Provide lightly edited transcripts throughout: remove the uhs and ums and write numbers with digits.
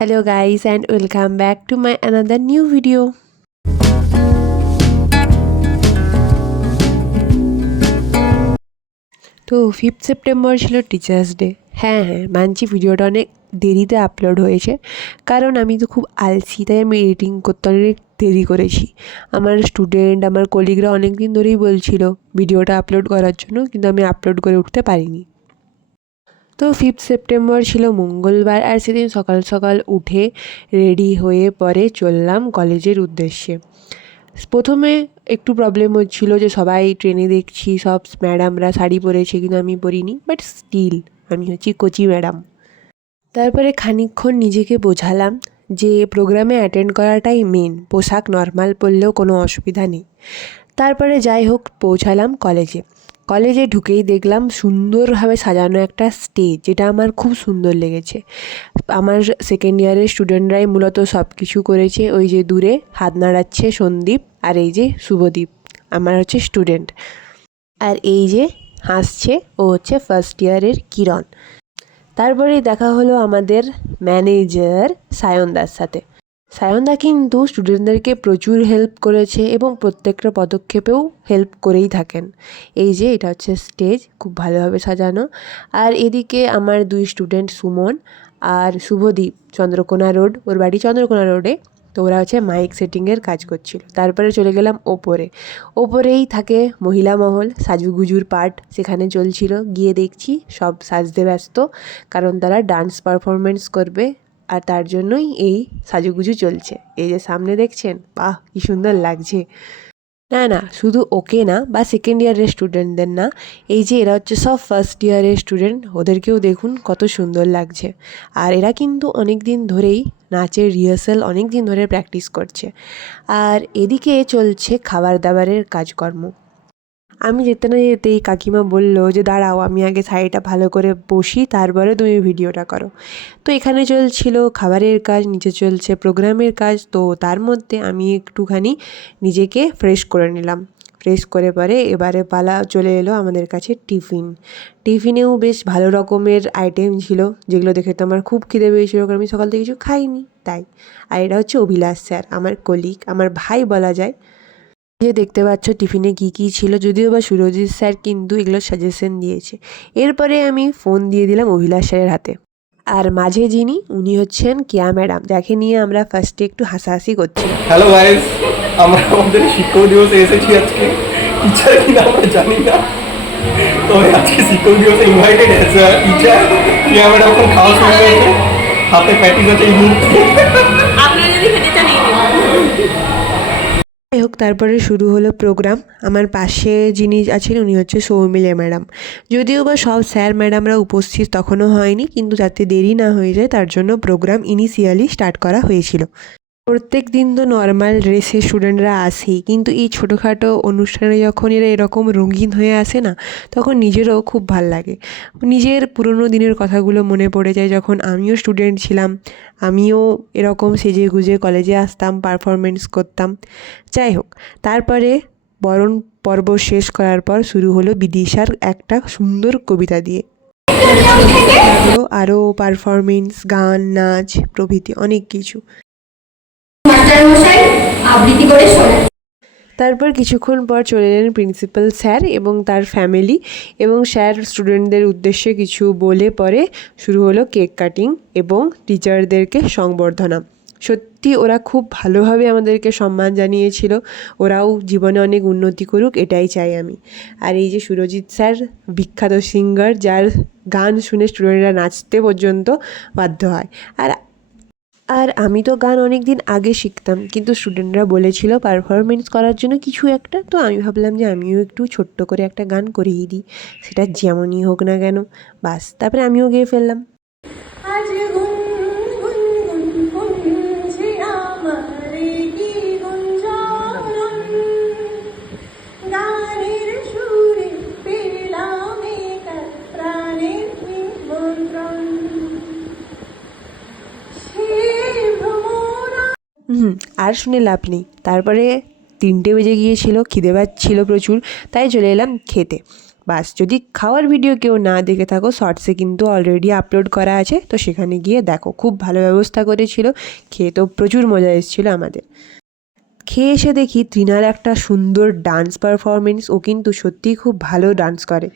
Hello guys and welcome back to my another new video. তো 5th September ছিল teachers day. হ্যাঁ মানছি ভিডিওটা অনেক দেরিতে আপলোড হয়েছে, কারণ আমি তো খুব আলসি, তাই আমি এডিটিং করতে অনেক দেরি করেছি। আমার স্টুডেন্ট, আমার কলিগরা অনেক দিন ধরেই বলছিল ভিডিওটা আপলোড করার জন্য, কিন্তু আমি আপলোড করে উঠতে পারিনি। তো 5th সেপ্টেম্বর ছিল মঙ্গলবার, আর সেদিন সকাল সকাল উঠে রেডি হয়ে পরে চললাম কলেজের উদ্দেশ্যে। প্রথমে একটু প্রবলেম হচ্ছিল যে সবাই ট্রেনে দেখছি সব ম্যাডামরা শাড়ি পরেছে, কিন্তু আমি পরিনি, বাট স্টিল আমি হচ্ছি কোচি ম্যাডাম। তারপরে খানিকক্ষণ নিজেকে বোঝালাম যে প্রোগ্রামে অ্যাটেন্ড করাটাই মেন, পোশাক নর্মাল পরলেও কোনো অসুবিধা নেই। তারপরে যাই হোক পৌঁছালাম কলেজে ঢুকেই দেখলাম সুন্দরভাবে সাজানো একটা স্টেজ, যেটা আমার খুব সুন্দর লেগেছে। আমার সেকেন্ড ইয়ারের স্টুডেন্টরাই মূলত সব কিছু করেছে। ওই যে দূরে হাত নাড়াচ্ছে সন্দীপ, আর এই যে শুভদীপ আমার হচ্ছে স্টুডেন্ট, আর এই যে হাসছে ও হচ্ছে ফার্স্ট ইয়ারের কিরণ। তারপরে দেখা হলো আমাদের ম্যানেজার সায়নদার সাথে। সায়নদা কিন্তু স্টুডেন্টদেরকে প্রচুর হেল্প করেছে এবং প্রত্যেকটা পদক্ষেপেও হেল্প করেই থাকেন। এই যে এটা হচ্ছে স্টেজ, খুব ভালোভাবে সাজানো। আর এদিকে আমার দুই স্টুডেন্ট সুমন আর শুভদীপ, চন্দ্রকোনা রোড, ওর বাড়ি চন্দ্রকোনা রোডে, তো ওরা হচ্ছে মাইক সেটিংয়ের কাজ করছিল। তারপরে চলে গেলাম ওপরেই থাকে মহিলা মহল, সাজুগুজুর পার্ট সেখানে চলছিল। গিয়ে দেখছি সব সাজতে ব্যস্ত, কারণ তারা ডান্স পারফরমেন্স করবে, আর তার জন্যই এই সাজুগুজু চলছে। এই যে সামনে দেখছেন, বাহ কি সুন্দর লাগছে। না শুধু ওকে না, বা সেকেন্ড ইয়ারের স্টুডেন্টদের না, এই যে এরা হচ্ছে সব ফার্স্ট ইয়ারের স্টুডেন্ট, ওদেরকেও দেখুন কত সুন্দর লাগছে। আর এরা কিন্তু অনেক দিন ধরেই নাচের রিহার্সাল অনেক দিন ধরে প্র্যাকটিস করছে। আর এদিকে চলছে খাবার দাবারের কাজকর্ম। আমি যেতে না যেতেই কাকিমা বলল যে দাঁড়াও, আমি আগে শাড়িটা ভালো করে বসি, তারপরে তুমি ভিডিওটা করো। তো এখানে চলছিল খাবারের কাজ, নিচে চলছে প্রোগ্রামের কাজ। তো তার মধ্যে আমি একটুখানি নিজেকে ফ্রেশ করে নিলাম। ফ্রেশ করে পরে এবারে পালা চলে এলো আমাদের কাছে টিফিনেও বেশ ভালো রকমের আইটেম ছিল, যেগুলো দেখে তো আমার খুব খিদে পেয়েছিল, কারণ আমি সকাল থেকে কিছু খাইনি তাই। আর এটা হচ্ছে অভিলাষ স্যার, আমার কলিগ, আমার ভাই বলা যায়। যে দেখতে পাচ্ছ টিফিনে কী ছিল, যদিও বা সুরজিৎ স্যার কিন্তু এগুলো সাজেশন দিয়েছে। এরপরে আমি ফোন দিয়ে দিলাম অভিলাষ স্যারের হাতে। আর মাঝে যিনি, উনি হচ্ছেন কেয়া ম্যাডাম, যাকে নিয়ে আমরা ফার্স্টে একটু হাসাহাসি করছিলাম। হ্যালো গাইস, আমরা আমাদের শিক্ষক দিবসে এসেছি আজকে। টিচার কিনা আমরা জানি না, তবে আজকে শিক্ষক দিবসে ইনভাইটেড আছে টিচার। কেয়া ম্যাডাম এখন খাওয়া শুরু করেছে, হাতে প্যাটিস আছে এই মুহূর্তে। আপনারা যদি খেতে চান এই নিন। যাই হোক তারপরে শুরু হলো প্রোগ্রাম। আমার পাশে যিনি আছেন উনি হচ্ছে সৌমিলা ম্যাডাম। যদিও বা সব স্যার ম্যাডামরা উপস্থিত তখনও হয়নি, কিন্তু যাতে দেরি না হয়ে যায় তার জন্য প্রোগ্রাম ইনিশিয়ালি স্টার্ট করা হয়েছিল। প্রত্যেক দিন তো নর্মাল ড্রেসে স্টুডেন্টরা আসেই, কিন্তু এই ছোটোখাটো অনুষ্ঠানে যখন এরা এরকম রঙিন হয়ে আসে না, তখন নিজেরও খুব ভাল লাগে। নিজের পুরনো দিনের কথাগুলো মনে পড়ে যায়, যখন আমিও স্টুডেন্ট ছিলাম, আমিও এরকম সেজে গুজে কলেজে আসতাম, পারফরমেন্স করতাম। যাই হোক, তারপরে বরণ পর্ব শেষ করার পর শুরু হলো বিদিশার একটা সুন্দর কবিতা দিয়ে। আরও পারফরমেন্স, গান, নাচ প্রভৃতি অনেক কিছু। তারপর কিছুক্ষণ পর চলে এলেন প্রিন্সিপাল স্যার এবং তার ফ্যামিলি, এবং স্যার স্টুডেন্টদের উদ্দেশ্যে কিছু বলে পরে শুরু হলো কেক কাটিং এবং টিচারদেরকে সংবর্ধনা। সত্যি ওরা খুব ভালোভাবে আমাদেরকে সম্মান জানিয়েছিল। ওরাও জীবনে অনেক উন্নতি করুক, এটাই চাই আমি। আর এই যে সুরজিৎ স্যার, বিখ্যাত সিঙ্গার, যার গান শুনে স্টুডেন্টরা নাচতে পর্যন্ত বাধ্য হয়। আর আমি তো গান অনেক দিন আগে শিখতাম, কিন্তু স্টুডেন্টরা বলেছিল পারফরমেন্স করার জন্য কিছু একটা, তো আমি ভাবলাম যে আমিও একটু ছোট্ট করে একটা গান করেই দিই, সেটা যেমনই হোক না কেন। বাস, তারপরে আমিও গেয়ে ফেললাম। আর শুনে লাভ নেই। তারপরে 3টে বেজে গিয়েছিল, খিদে পাচ্ছিল প্রচুর, তাই চলে এলাম খেতে। বাস, যদি খাওয়ার ভিডিও কেউ না দেখে থাকো, শর্টসে কিন্তু অলরেডি আপলোড করা আছে, তো সেখানে গিয়ে দেখো। খুব ভালো ব্যবস্থা করেছিল, খেয়ে তো প্রচুর মজা এসেছিলো আমাদের। খেয়ে এসে দেখি তৃণার একটা সুন্দর ডান্স পারফরমেন্স, ও কিন্তু সত্যিই খুব ভালো ডান্স করে।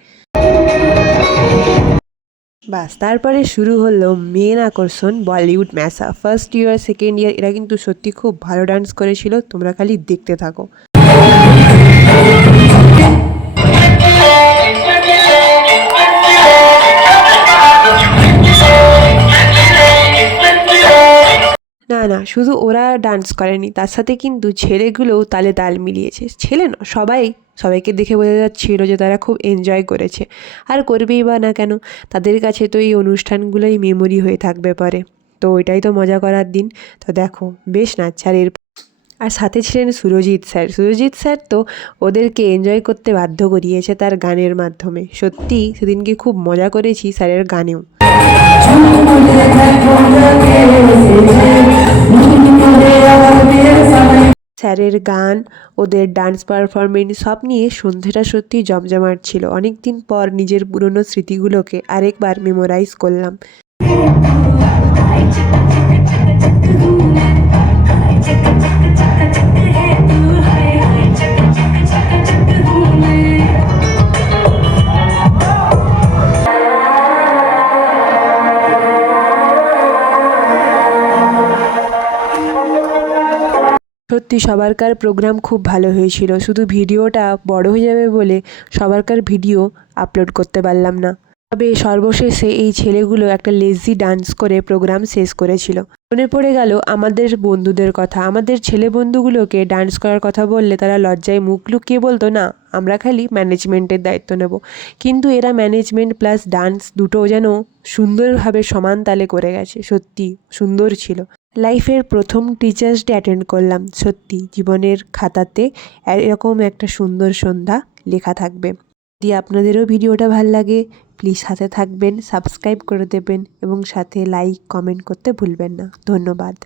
বাস, তারপরে শুরু হলো মেন আকর্ষণ, বলিউড ম্যাসা। ফার্স্ট ইয়ার, সেকেন্ড ইয়ার এরা কিন্তু সত্যি খুব ভালো ডান্স করেছিল, তোমরা খালি দেখতে থাকো। না না, শুধু ওরা ডান্স করেনি, তার সাথে কিন্তু ছেলেগুলোও তালে তাল মিলিয়েছে। ছেলে না, সবাইকে দেখে বোঝা যাচ্ছিল যে তারা খুব এনজয় করেছে। আর করবেই বা না কেন, তাদের কাছে তো এই অনুষ্ঠানগুলোই মেমোরি হয়ে থাকবে পরে। তো ওইটাই তো মজা করার দিন। তো দেখো, বেশ নাচছে। আর সাথে ছিলেন সুরজিৎ স্যার তো ওদেরকে এনজয় করতে বাধ্য করিয়েছে তার গানের মাধ্যমে। সত্যি সেদিনকে খুব মজা করেছি স্যারের গানেও। স্যারের গান, ওদের ডান্স পারফরমেন্স সব নিয়ে সন্ধেটা সত্যি জমজমাট ছিল। অনেক দিন পর নিজের পুরনো স্মৃতিগুলোকে আরেকবার মেমোরাইজ করলাম। সত্যি সবারকার প্রোগ্রাম খুব ভালো হয়েছিল, শুধু ভিডিওটা বড় হয়ে যাবে বলে সবারকার ভিডিও আপলোড করতে পারলাম না। তবে সর্বশেষে এই ছেলেগুলো একটা লেজি ডান্স করে প্রোগ্রাম শেষ করেছিল। মনে পড়ে গেল আমাদের বন্ধুদের কথা। আমাদের ছেলে বন্ধুগুলোকে ডান্স করার কথা বললে তারা লজ্জায় মুখ লুকিয়ে বলতো, না আমরা খালি ম্যানেজমেন্টের দায়িত্ব নেব। কিন্তু এরা ম্যানেজমেন্ট প্লাস ডান্স দুটো যেন সুন্দরভাবে সমান তালে করে গেছে। সত্যি সুন্দর ছিল। লাইফের প্রথম টিচার্স ডে অ্যাটেন্ড করলাম। সত্যি জীবনের খাতাতে এরকম একটা সুন্দর সন্ধ্যা লেখা থাকবে। যদি আপনাদেরও ভিডিওটা ভালো লাগে, প্লিজ সাথে থাকবেন, সাবস্ক্রাইব করে দেবেন এবং সাথে লাইক কমেন্ট করতে ভুলবেন না। ধন্যবাদ।